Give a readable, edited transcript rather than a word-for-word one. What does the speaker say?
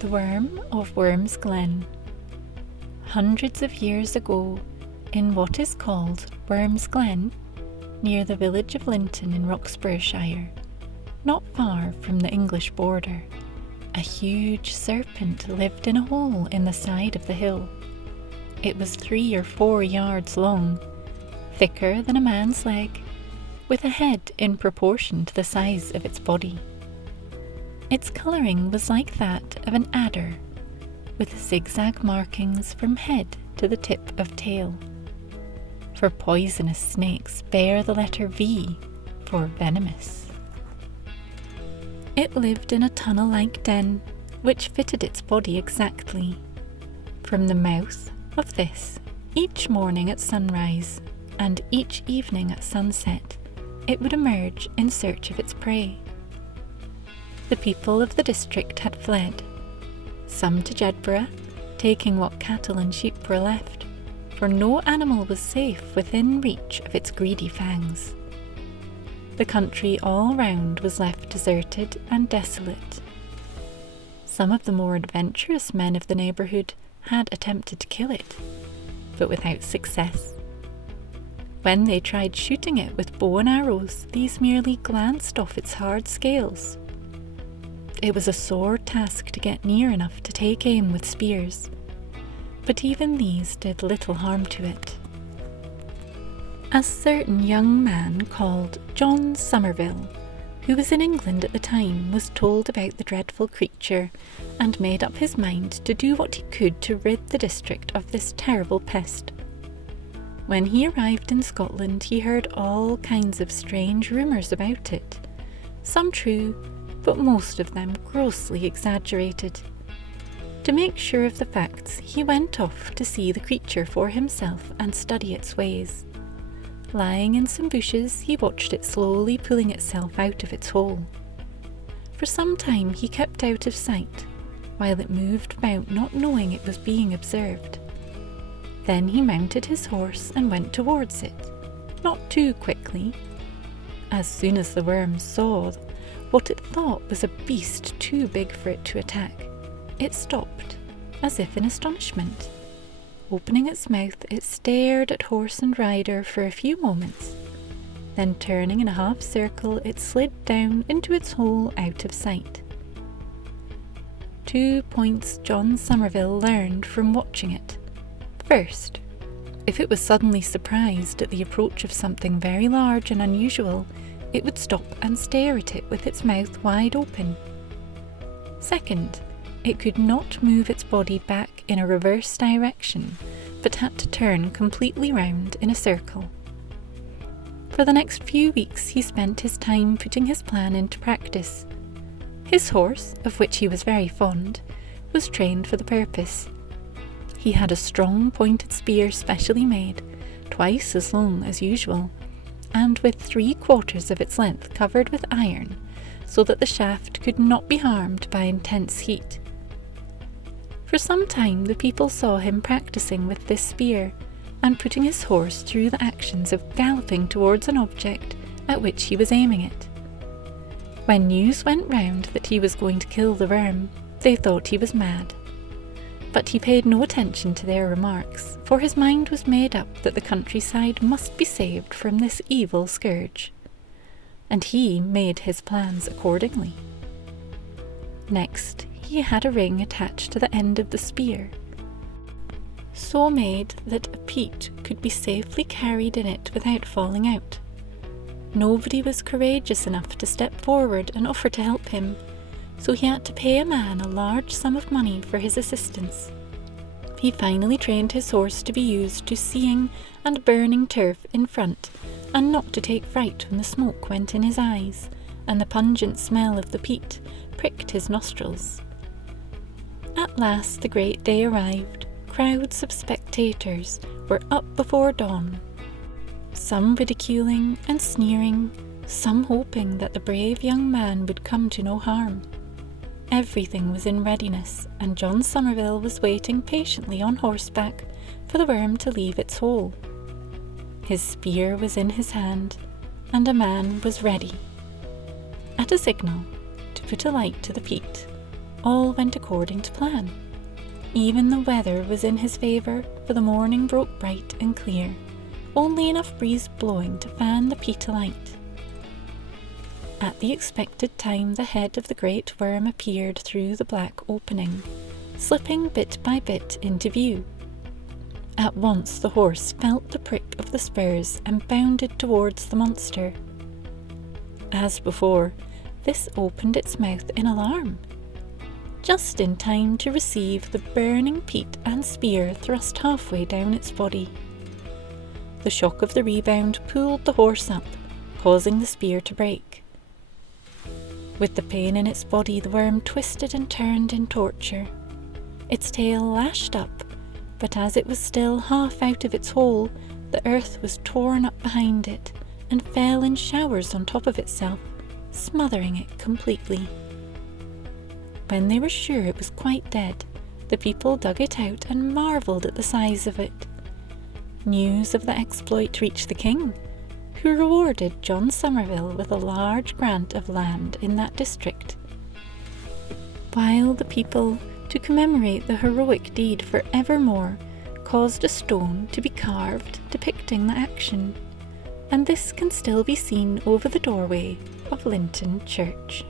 The Worm of Worm's Glen. Hundreds of years ago, in what is called Worm's Glen, near the village of Linton in Roxburghshire, not far from the English border, a huge serpent lived in a hole in the side of the hill. It was 3 or 4 yards long, thicker than a man's leg, with a head in proportion to the size of its body. Its colouring was like that of an adder, with zigzag markings from head to the tip of tail. For poisonous snakes bear the letter V for venomous. It lived in a tunnel-like den, which fitted its body exactly. From the mouth of this, each morning at sunrise, and each evening at sunset, it would emerge in search of its prey. The people of the district had fled, some to Jedburgh, taking what cattle and sheep were left, for no animal was safe within reach of its greedy fangs. The country all round was left deserted and desolate. Some of the more adventurous men of the neighbourhood had attempted to kill it, but without success. When they tried shooting it with bow and arrows, these merely glanced off its hard scales. It was a sore task to get near enough to take aim with spears, but even these did little harm to it. A certain young man called John Somerville, who was in England at the time, was told about the dreadful creature and made up his mind to do what he could to rid the district of this terrible pest. When he arrived in Scotland, he heard all kinds of strange rumours about it, some true, but most of them grossly exaggerated. To make sure of the facts, he went off to see the creature for himself and study its ways. Lying in some bushes, he watched it slowly pulling itself out of its hole. For some time he kept out of sight, while it moved about not knowing it was being observed. Then he mounted his horse and went towards it, not too quickly. As soon as the worm saw what it thought was a beast too big for it to attack, it stopped, as if in astonishment. Opening its mouth, it stared at horse and rider for a few moments. Then turning in a half circle, it slid down into its hole out of sight. 2 points John Somerville learned from watching it. First, if it was suddenly surprised at the approach of something very large and unusual, it would stop and stare at it with its mouth wide open. Second, it could not move its body back in a reverse direction, but had to turn completely round in a circle. For the next few weeks he spent his time putting his plan into practice. His horse, of which he was very fond, was trained for the purpose. He had a strong pointed spear specially made, twice as long as usual, and with 3/4 of its length covered with iron, so that the shaft could not be harmed by intense heat. For some time the people saw him practicing with this spear, and putting his horse through the actions of galloping towards an object at which he was aiming it. When news went round that he was going to kill the worm, they thought he was mad. But he paid no attention to their remarks, for his mind was made up that the countryside must be saved from this evil scourge, and he made his plans accordingly. Next, he had a ring attached to the end of the spear, so made that a peat could be safely carried in it without falling out. Nobody was courageous enough to step forward and offer to help him, so he had to pay a man a large sum of money for his assistance. He finally trained his horse to be used to seeing and burning turf in front, and not to take fright when the smoke went in his eyes, and the pungent smell of the peat pricked his nostrils. At last the great day arrived. Crowds of spectators were up before dawn, some ridiculing and sneering, some hoping that the brave young man would come to no harm. Everything was in readiness, and John Somerville was waiting patiently on horseback for the worm to leave its hole. His spear was in his hand, and a man was ready, at a signal, to put a light to the peat. all went according to plan. Even the weather was in his favour, for the morning broke bright and clear, only enough breeze blowing to fan the peat alight. At the expected time the head of the great worm appeared through the black opening, slipping bit by bit into view. At once the horse felt the prick of the spurs and bounded towards the monster. As before, this opened its mouth in alarm, just in time to receive the burning peat and spear thrust halfway down its body. The shock of the rebound pulled the horse up, causing the spear to break. With the pain in its body, the worm twisted and turned in torture. Its tail lashed up, but as it was still half out of its hole, the earth was torn up behind it and fell in showers on top of itself, smothering it completely. When they were sure it was quite dead, the people dug it out and marvelled at the size of it. News of the exploit reached the king, who rewarded John Somerville with a large grant of land in that district, while the people, to commemorate the heroic deed for evermore, caused a stone to be carved depicting the action, and this can still be seen over the doorway of Linton Church.